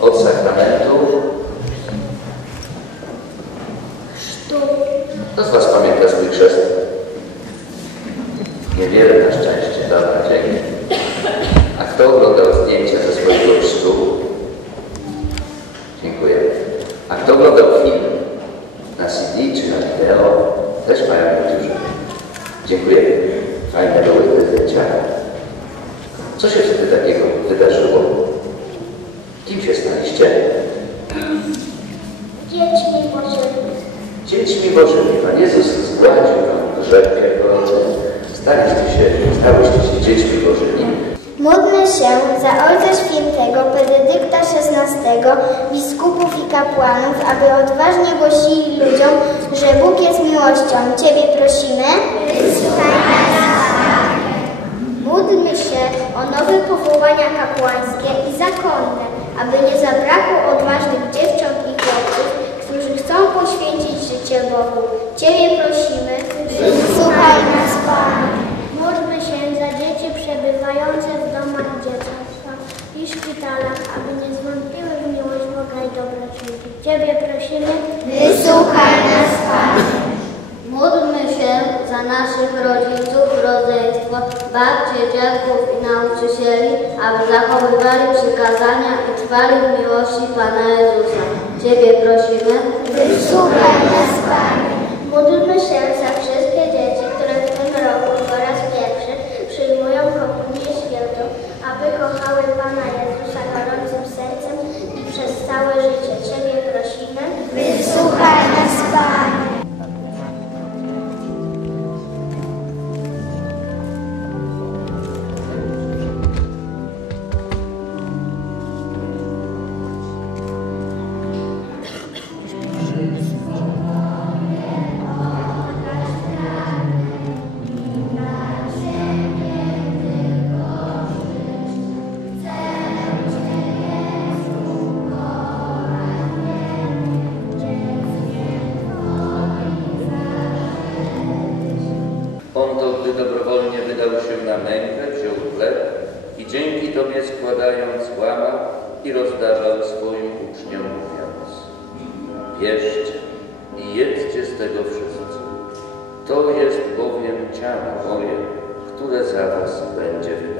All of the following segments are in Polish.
od sakramentów. Kto z Was pamięta swój chrzest? Niewiele na szczęście, dobra, dzięki. A kto oglądał zdjęcia ze swojego chrztu? Dziękuję. A kto oglądał film? Na CD czy na wideo? Też mają niektórzy. Dziękuję. Fajne były te zdjęcia. Co się wtedy takiego wydarzyło? Kim się staliście? Dziećmi Bożymi. Dziećmi Bożymi. Pan Jezus zgładził wam grzech staliście się, stałyście się dziećmi Bożymi. Módlmy się za Ojca Świętego Benedykta XVI, biskupów i kapłanów, aby odważnie głosili ludziom, że Bóg jest miłością. Ciebie prosimy. Módlmy się o nowe powołania kapłańskie i zakonne, aby nie zabrakło odważnych dziewcząt i chłopców, którzy chcą poświęcić życie Bogu. Ciebie prosimy. Słuchaj nas, Panie. Módlmy się za dzieci przebywające w domach dzieciństwa i szpitalach, aby nie zwątpiły w miłość Boga i dobroć ludzi. Ciebie prosimy. Wysłuchaj nas, Panie. Módlmy za naszych rodziców, rodzeństwo, babcie, dziadków i nauczycieli, aby zachowywali przykazania i trwali w miłości Pana Jezusa. Ciebie prosimy. Wysłuchaj nas, Panie. Módlmy się za łamał i rozdarzał swoim uczniom mówiąc Bierzcie i jedzcie z tego wszyscy. To jest bowiem ciało moje, które za Was będzie wydane.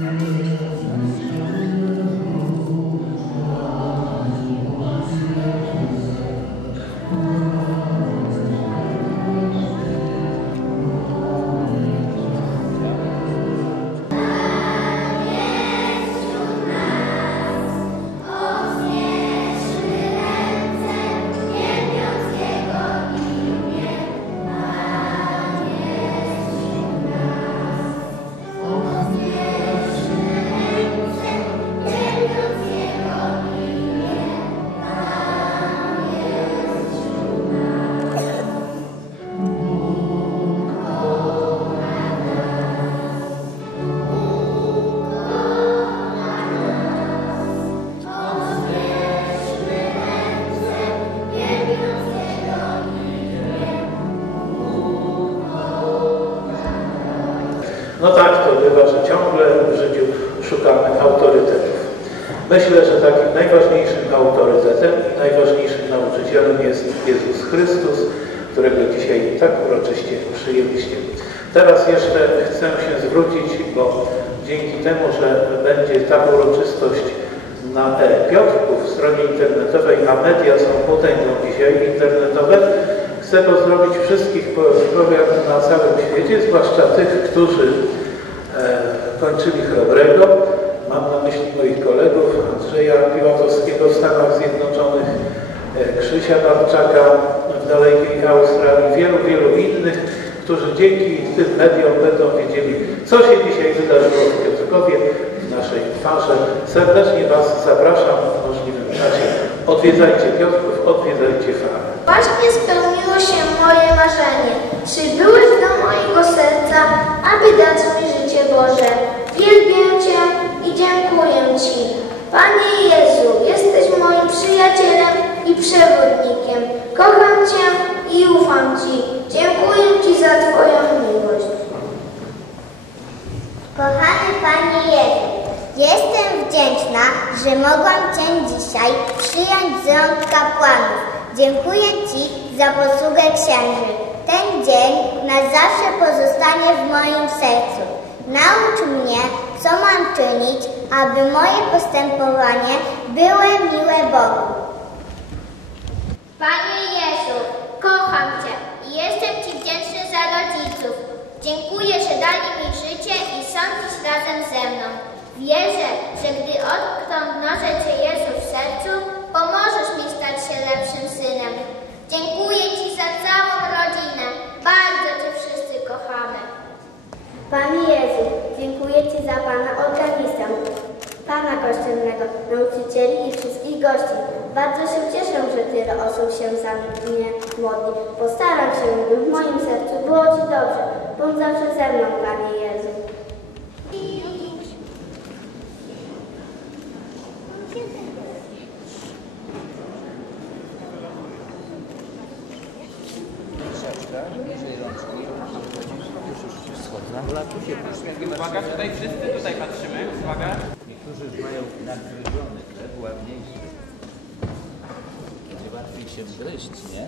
Amen. Ciągle w życiu szukamy autorytetów. Myślę, że takim najważniejszym autorytetem i najważniejszym nauczycielem jest Jezus Chrystus, którego dzisiaj tak uroczyście przyjęliście. Teraz jeszcze chcę się zwrócić, bo dzięki temu, że będzie ta uroczystość na e-Piotrku w stronie internetowej, a media są potęgą dzisiaj internetowe, chcę pozdrowić wszystkich powiat na całym świecie, zwłaszcza tych, którzy e, kończyli chrobrego. Mam na myśli moich kolegów Andrzeja. Piłatowskiego w Stanach Zjednoczonych, e, Krzysia Barczaka w dalekiej Australii, wielu, wielu innych, którzy dzięki tym mediom będą wiedzieli, co się dzisiaj wydarzyło w Piotrkowie, w naszej farze. Serdecznie Was zapraszam w możliwym czasie. Odwiedzajcie Piotrków, odwiedzajcie farę. Właśnie spełniło się moje marzenie. Przybyłeś do mojego serca, aby dać mi życie Boże. Wielbię Cię i dziękuję Ci. Panie Jezu, jesteś moim przyjacielem i przewodnikiem. Kocham Cię i ufam Ci. Dziękuję Ci za Twoją miłość. Kochany Panie Jezu, jestem wdzięczna, że mogłam Cię dzisiaj przyjąć z rąk kapłanów. Dziękuję Ci za posługę księży. Ten dzień na zawsze pozostanie w moim sercu. Naucz mnie, co mam czynić, aby moje postępowanie było miłe Bogu. Panie Jezu, kocham Cię i jestem Ci wdzięczny za rodziców. Dziękuję, że dali mi życie i są dziś razem ze mną. Wierzę, że gdy odkąd Cię Jezu w sercu, pomożesz mi stać się lepszym synem. Dziękuję Ci za całą rodzinę. Bardzo Cię wszyscy kochamy. Panie Jezu, dziękuję Ci za Pana organistę, Pana Kościelnego, nauczycieli i wszystkich gości. Bardzo się cieszę, że tyle osób się za mnie modli. Postaram się, by w moim sercu było Ci dobrze. Bądź zawsze ze mną, Panie Jezu. Uwaga, tutaj wszyscy tutaj patrzymy. Uwaga. Niektórzy już mają nadgryziony chleb, ładniejszy. Nie łatwiej się gryźć, nie?